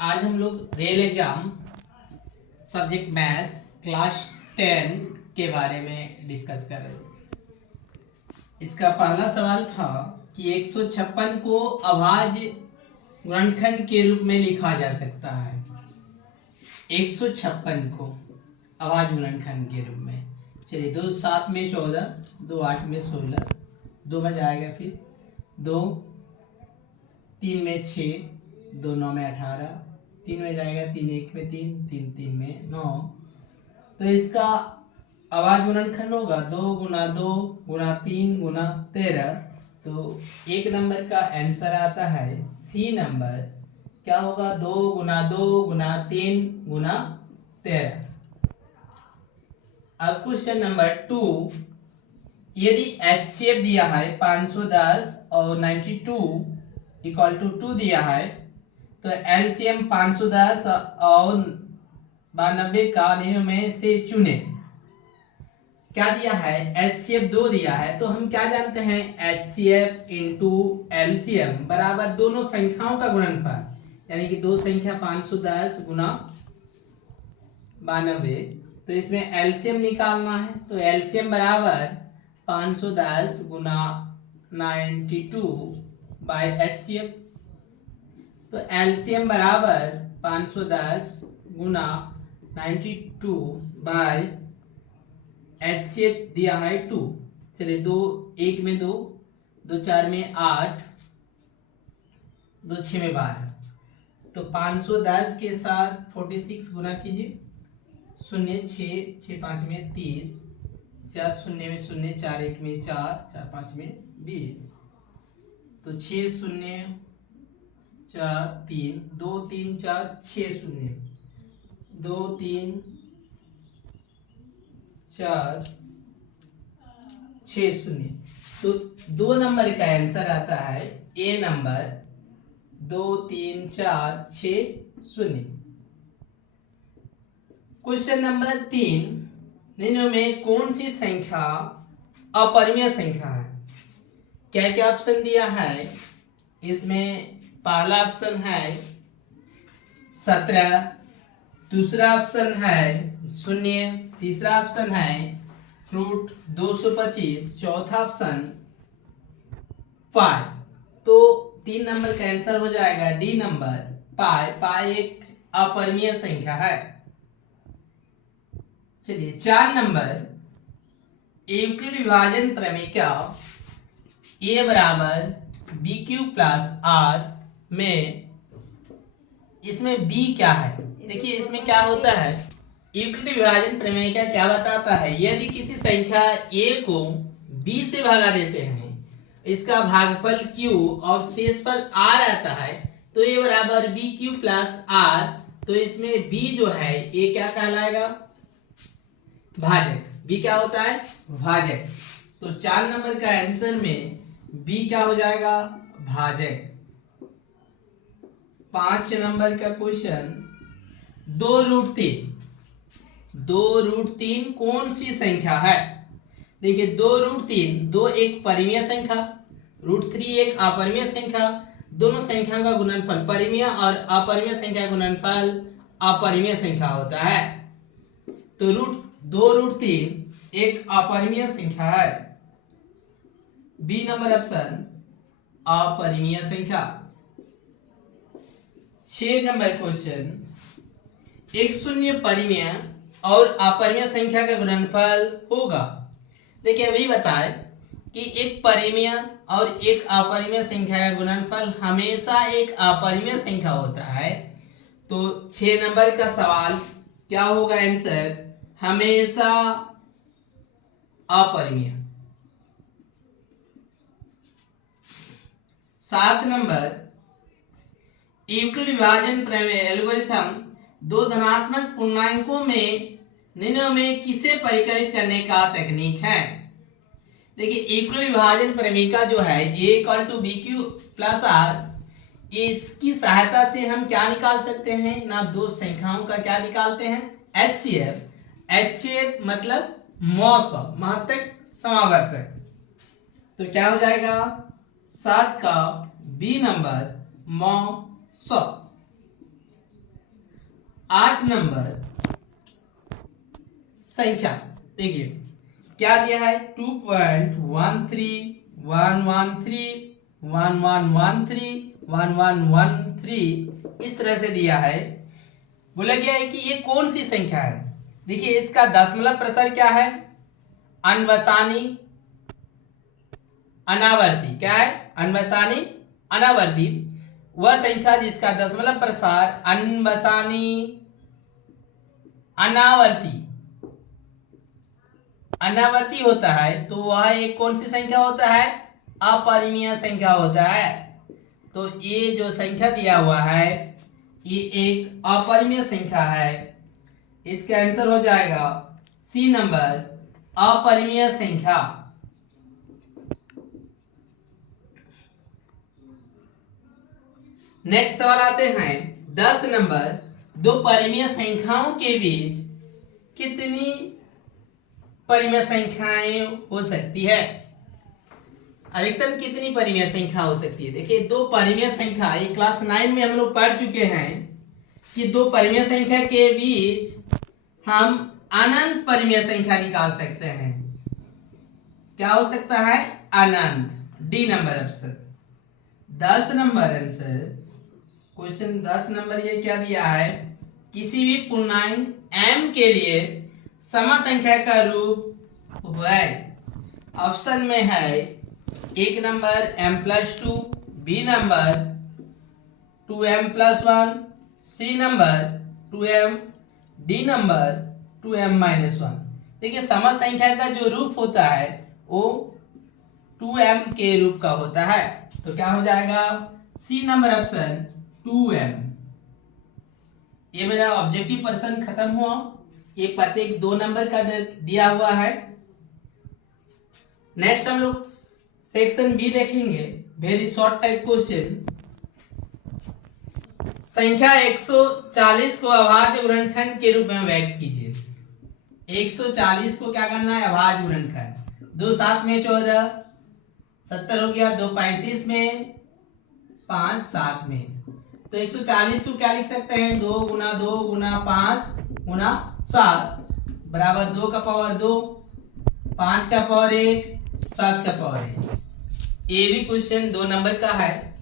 आज हम लोग rail exam subject math class 10 के बारे में डिस्कस कर रहे थे। इसका पहला सवाल था कि 156 को अभाज्य गुणनखंड के रूप में लिखा जा सकता है। 156 को अभाज्य गुणनखंड के रूप में, चलिए 2 7 में 14, 2 8 में 16, 2 में जाएगा, फिर 2 3 में 6, 2 9 में 18, 3 में जाएगा, 3 1 में 3, 3 3 में 9। तो इसका अभाज्य गुणनखंड होगा 2 गुना 2 गुना 3 गुना 13। तो एक नंबर का आंसर आता है सी नंबर। क्या होगा? 2 गुना 2 गुना 3 गुना 13। अब क्वेश्चन नंबर 2, यदि HCF दिया है 510 और 92 इक्वल टू 2 दिया है, तो एलसीएम 510 और 92 का 99 में से चुने। क्या दिया है? HCF 2 दिया है, तो हम क्या जानते हैं? HCF इंटू एलसीएम बराबर दोनों संख्याओं का गुणनफल, यानी कि दो संख्या 510 गुना 92। तो इसमें एलसीएम निकालना है, तो एलसीएम बराबर 510 गुना 92 बाय HCF। तो एलसीएम बराबर 510 गुना 92 बाय HCF दिया है 2। चलिए 2 1 में 2, 2 4 में 8, 2 6 में 12। तो 510 के साथ 46 गुना कीजिए, 0 6 6 5 में 30, 4 0 में 0, 4 1 में 4, 4 5 में 20। तो 6 0 4 3 2 3 4 6 0 2 3 4 6 0। तो 2 नंबर का आंसर आता है ए नंबर 2 3 4 6 0। क्वेश्चन नंबर 3, निम्न में कौन सी संख्या अपरिमेय संख्या है? क्या क्या ऑप्शन दिया है इसमें? पहला ऑप्शन है 17, दूसरा ऑप्शन है 0, तीसरा ऑप्शन है रूट 225, चौथा ऑप्शन 5। तो 3 नंबर का आंसर हो जाएगा डी नंबर पाई। पाई एक अपरिमेय संख्या है। चलिए 4 नंबर, यूक्लिड विभाजन प्रमेय का ए बराबर बी क्यू प्लस आर में इसमें बी क्या है? देखिए इसमें क्या होता है, यूक्लिड विभाजन प्रमेय का क्या बताता है, यदि किसी संख्या a को b से भगा देते हैं, इसका भागफल q और शेषफल r आता है, तो a बराबर बी क्यू प्लस आर। तो इसमें b जो है ये क्या कहलाएगा? भाजक। b क्या होता है? भाजक। तो 4 नंबर का आंसर में b क्या हो जाएगा? भाजक। 5 नंबर का क्वेश्चन, 2√3 कौन सी संख्या है? देखिए 2√3, 2 एक परिमेय संख्या, √3 एक अपरिमेय संख्या। दोनों संख्या का गुणनफल परिमेय और अपरिमेय संख्या का गुणनफल अपरिमेय संख्या होता है। तो 2√3 एक अपरिमेय संख्या है। बी नंबर ऑप्शन अपरिमेय संख्या। 6 नंबर क्वेश्चन, एक शून्य परिमेय और अपरिमेय संख्या का गुणनफल होगा। देखिए अभी बताए कि एक परिमेय और एक अपरिमेय संख्या का गुणनफल हमेशा एक अपरिमेय संख्या होता है। तो 6 नंबर का सवाल क्या होगा आंसर? हमेशा अपरिमेय। 7 नंबर, यूक्लिड विभाजन प्रमेय एल्गोरिथम दो धनात्मक पूर्णांकों में निम्न में किसे परिकलित करने का तकनीक है? देखिए यूक्लिड विभाजन प्रमेय का जो है a equal to B Q plus R, इसकी सहायता से हम क्या निकाल सकते हैं ना? दो संख्याओं का क्या निकालते हैं? HCF। HCF मतलब मौसम, महत्तक समावर्तक। तो क्या हो जाएगा? 7 का बी नंबर मौसम। 8 नंबर संख्या देखिए क्या दिया है 2.13 इस तरह से दिया है। बोला गया है कि ये कौन सी संख्या है। देखिए इसका दशमलव प्रसर क्या है, अनवसानी अनावर्ती, क्या है अनवसानी अनावर्ती, वह संख्या जिसका दशमलव प्रसार अनवसानी अनावर्ती होता है तो वह एक कौन सी संख्या होता है, अपरिमेय संख्या होता है। तो ये जो संख्या दिया हुआ है ये एक अपरिमेय संख्या है। इसका आंसर हो जाएगा सी नंबर, अपरिमेय संख्या। नेक्स्ट सवाल आते हैं 10 नंबर, दो परिमेय संख्याओं के बीच कितनी परिमेय संख्याएं हो सकती है, अधिकतम कितनी परिमेय संख्या हो सकती है। देखिए दो परिमेय संख्या, ये क्लास 9 में हम लोग पढ़ चुके हैं कि दो परिमेय संख्या के बीच हम अनंत परिमेय संख्या निकाल सकते हैं। क्या हो सकता है, Anant. D number option 10 number answer. Question 10 number ये क्या दिया है, किसी भी पूर्णांक m के लिए सम संख्या का रूप है। ऑप्शन में है एक number m+2, B number 2m+1, C number 2m, D number 2m-1। देखिए सम संख्या का जो रूप होता है वो 2m के रूप का होता है। तो क्या हो जाएगा, सी नंबर ऑप्शन 2m। ये मेरा ऑब्जेक्टिव पर्सन खत्म हुआ। ये प्रत्येक 2 नंबर का दिया हुआ है। नेक्स्ट हम लोग सेक्शन बी देखेंगे, वेरी शॉर्ट टाइप क्वेश्चन। संख्या 140 को अभाज्य गुणनखंड के रूप में व्यक्त कीजिए। 140 को क्या करना है, अभाज्य गुणनखंड। 2 7 में 14, 70 हो गया। 2 35 में, 5 7 में। तो 140 को क्या लिख सकते हैं, 2 गुना 2 गुना 5 गुना 7 बराबर 2 का पावर 2, 5 का पावर 1, 7 का पावर 1। ये भी क्वेश्चन 2 नंबर का है।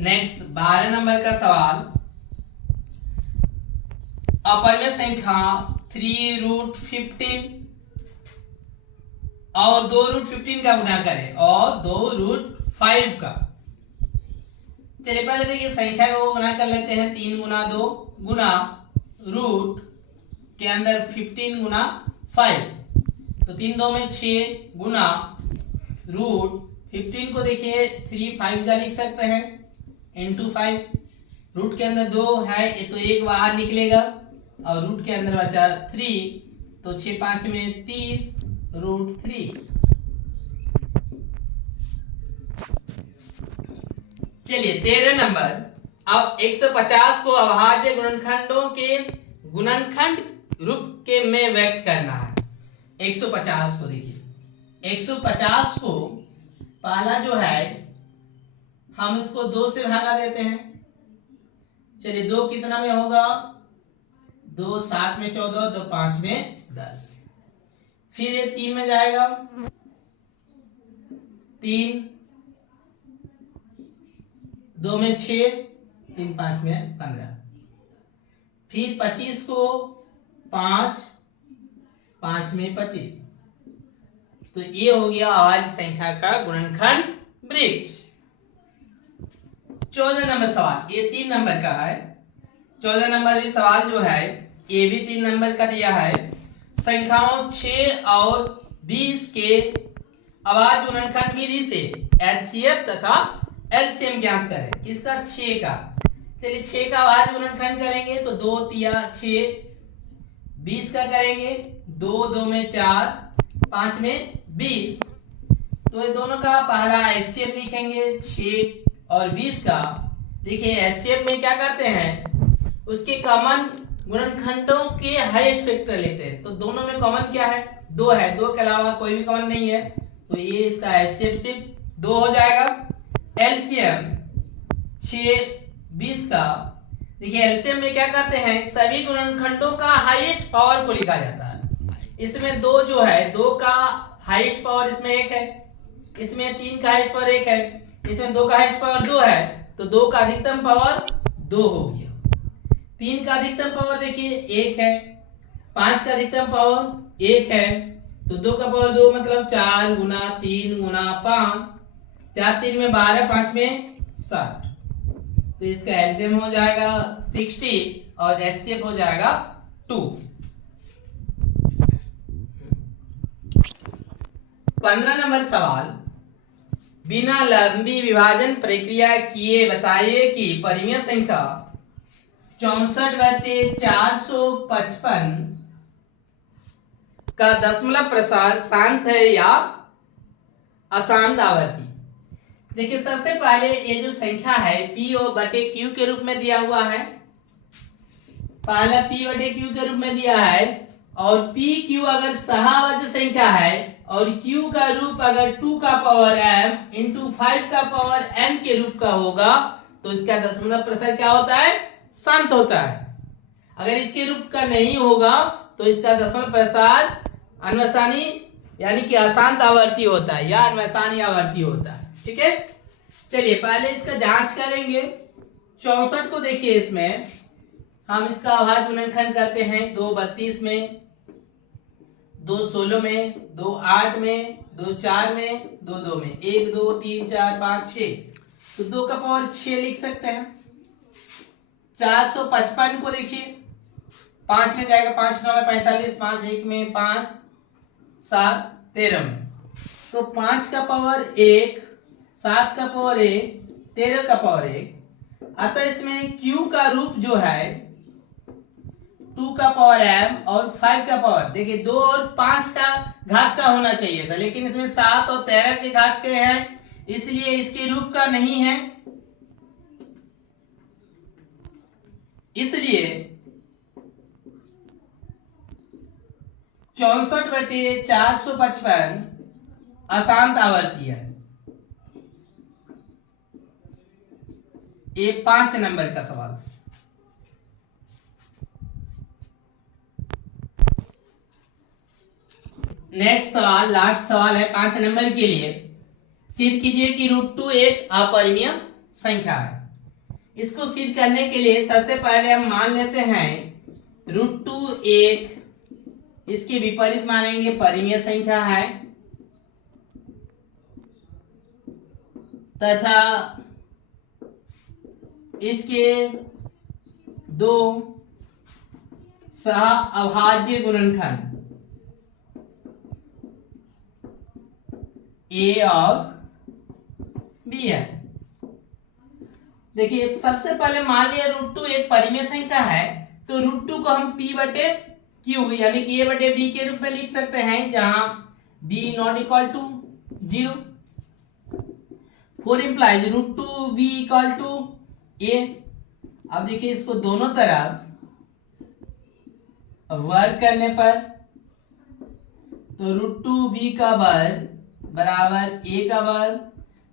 नेक्स्ट 12 नंबर का सवाल, अपरिमेय संख्या 3√15 और 2√15 का गुना करें और 2√5 का। चलिए पहले देखिए संख्या को गुना कर लेते हैं। 3 गुना 2 गुना रूट के अंदर 15 गुना 5, तो 3 2 में 6 गुना रूट 15 को देखिए 3 5 जा लिख सकते हैं इंटू 5। रूट के अंदर 2 है ये तो 1 बाहर निकलेगा और रूट के अंदर बचा 3, तो 6 5 में 30 √3। चलिए 13 नंबर, अब 150 को अभाज्य गुणनखंडों के गुणनखंड रूप के में व्यक्त करना है। 150 को देखिए 150 को पहला जो है हम इसको 2 से भागा देते हैं। चलिए 2 कितना में होगा, 2 7 में 14, 2 5 में 10। फिर ये 3 में जाएगा, 3 2 में 6, 3 5 में 15। फिर 25 को 5 5 में 25। तो ये हो गया अभाज्य संख्या का गुणनखंड वृक्ष। 14 नंबर सवाल, ये 3 नंबर का है। 14 नंबर भी सवाल जो है ये भी 3 नंबर का दिया है। संख्याओं 6 और 20 के अभाज्य गुणनखंड विधि से एचसीएफ तथा एलसीएम ज्ञात करें। इसका 6 का, चलिए 6 का अभाज्य गुणनखंड करेंगे तो 2 3 6। 20 का करेंगे 2 2 में 4, 5 में 20। तो ये दोनों का पहला एचसीएफ लिखेंगे 6 और 20 का। देखिए एचसीएफ में क्या करते हैं, उसके कॉमन गुणनखंडों के हाईएस्ट फैक्टर लेते हैं। तो दोनों में कॉमन क्या है, 2 है, 2 के अलावा कोई भी कॉमन नहीं है। तो ये इसका एचसीएफ सिर्फ 2 हो जाएगा। एलसीएम 6 20 का देखिए एलसीएम में क्या करते हैं, सभी गुणनखंडों का हाईएस्ट पावर को लिखा जाता है। इसमें दो जो है, दो का हाईएस्ट पावर इसमें एक है, इसमें तीन का हाईएस्ट पावर एक है, इसमें दो का हाईएस्ट पावर दो है, तो दो का अधिकतम पावर दो हो गया। तीन का अधिकतम पावर देखिए एक है, पांच का अधिकतम पावर एक है, तो दो का पावर दो मतलब 4 गुना 3 गुना 5, 4 3 में 12, 5 में 60, तो इसका एलसीएम हो जाएगा 60 और एचसीएफ हो जाएगा 2। 15 नंबर सवाल, बिना लंबी विभाजन प्रक्रिया किए बताइए कि परिमेय संख्या 64/455 का दशमलव प्रसार शांत है या अशांत आवर्ती। देखिए सबसे पहले ये जो संख्या है P/Q के रूप में दिया हुआ है, पहला P/Q के रूप में दिया है, और PQ अगर सहाभाज्य संख्या है और Q का रूप अगर 2 का पावर m इंटू 5 का पावर n के रूप का होगा तो इसका दशमलव प्रसार क्या होता है, शांत होता है। अगर इसके रूप का नहीं होगा तो इसका दशमलव प्रसार अन्वसानी यानी कि अशांत आवर्ती होता है या अन्वसानी आवर्ती होता है। ठीक है, चलिए पहले इसका जांच करेंगे। 64 को देखिए, इसमें हम इसका अभाज्य गुणनखंड करते हैं, 2 32 में, 2 16 में, 2 8 में, 2 4 में, 2 2 में, 1 2 3 4 5 6, तो 2 का पावर 6 लिख सकते हैं। 455 को देखिए, 5 में जाएगा, 5 9 में 45, 5 1 में 5 7 13 में, तो 5 का पावर 1, 7 का पावर 1, 13 का पावर 1, अतः इसमें Q का रूप जो है 2 का पावर m और 5 का पावर, देखिए 2 और 5 का घात का होना चाहिए था, लेकिन इसमें 7 और 13 के घात के हैं, इसलिए इसके रूप का नहीं है, इसलिए 64/455 अशांत आवर्ती है। ये 5 नंबर का सवाल। नेक्स्ट सवाल, लास्ट सवाल है 5 नंबर के लिए। सिद्ध कीजिए कि √2 एक अपरिमेय संख्या है। इसको सिद्ध करने के लिए सबसे पहले हम मान लेते हैं √2 एक, इसके विपरीत मानेंगे परिमेय संख्या है, तथा इसके दो सह अभाज्य गुणनखंड A और B है। देखिए सबसे पहले मान लिया √2 एक परिमेय संख्या है, तो √2 को हम P/Q यानी कि A/B के रूप में लिख सकते हैं, जहां B ≠ 0, four implies √2B = A। अब देखिए इसको दोनों तरफ वर्ग करने पर तो √2B का वर्ग बराबर A का वर्ग,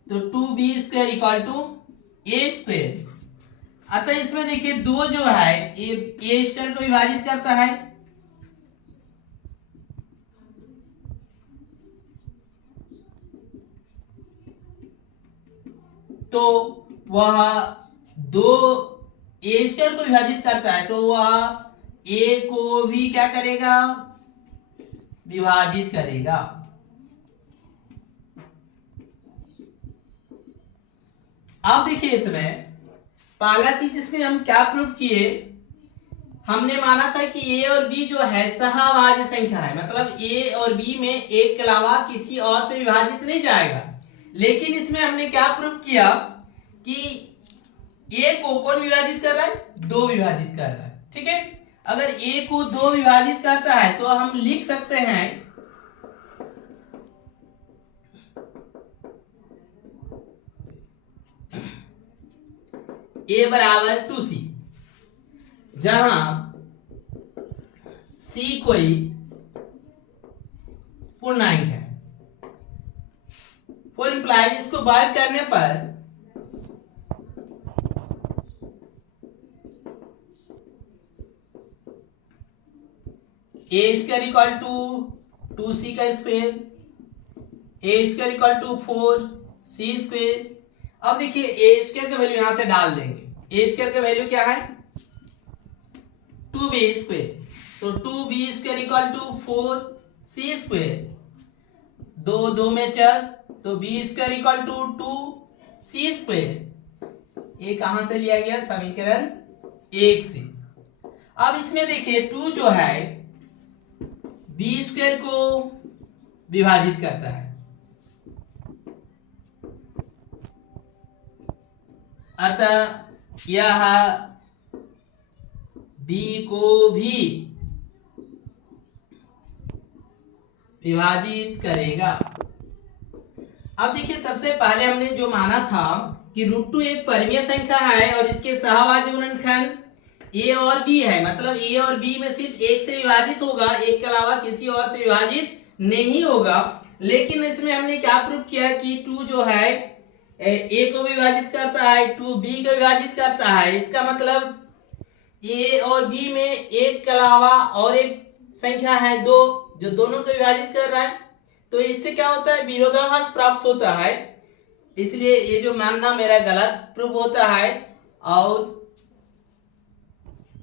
तो 2B² = A²। अतः इसमें देखिए दो जो है A² को विभाजित करता है, तो वह दो A² को विभाजित करता है, तो वह A को भी क्या करेगा, विभाजित करेगा। अब देखिए इसमें पहला चीज इसमें हम क्या प्रूव किए, हमने माना था कि A और B जो है सहभाज्य संख्या है, मतलब A और B में एक के अलावा किसी और से विभाजित नहीं जाएगा। लेकिन इसमें हमने क्या प्रूव किया कि A को कौन विभाजित कर रहा है, 2 विभाजित कर रहा है। ठीक है, अगर A को 2 विभाजित करता है तो हम लिख सकते हैं A बराबर 2C, जहां C कोई पूर्णांक है। फोर इंप्लाइज इसको वर्ग करने पर ए स्क्वायर इक्वल टू 2c का square, A square equal to 4c square. अब देखिए ए स्क्वायर का वैल्यू यहां से डाल देंगे। ए स्क्वायर का वैल्यू क्या है 2b स्क्वायर, तो 2b square equal to 4c square, 2 में 4, तो b square equal to 2c square. ये कहां से लिया गया समीकरण 1 से। अब इसमें देखिए 2 जो है b स्क्वायर को विभाजित करता है, अतः यह b को भी विभाजित करेगा। अब देखिए सबसे पहले हमने जो माना था कि √2 एक परिमेय संख्या है और इसके सहभागी गुणनखंड a और b है, मतलब a और b में सिर्फ एक से विभाजित होगा, एक के अलावा किसी और से विभाजित नहीं होगा। लेकिन इसमें हमने क्या प्रूव किया कि 2 जो है a को विभाजित करता है, 2 b को विभाजित करता है। इसका मतलब a और b में एक के अलावा और एक संख्या है 2 जो दोनों को विभाजित कर रहा है, तो इससे क्या होता है विरोधाभास प्राप्त होता है। इसलिए ये जो मानना मेरा गलत प्रूव होता है और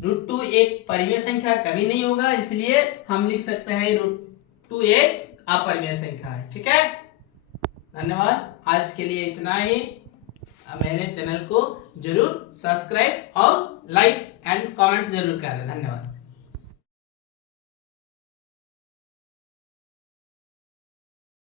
√2 एक परिमेय संख्या कभी नहीं होगा, इसलिए हम लिख सकते हैं √2 एक अपरिमेय संख्या है। ठीक है, धन्यवाद। आज के लिए इतना ही। मेरे चैनल को जरूर सब्सक्राइब और लाइक एंड कमेंट जरूर करें। धन्यवाद।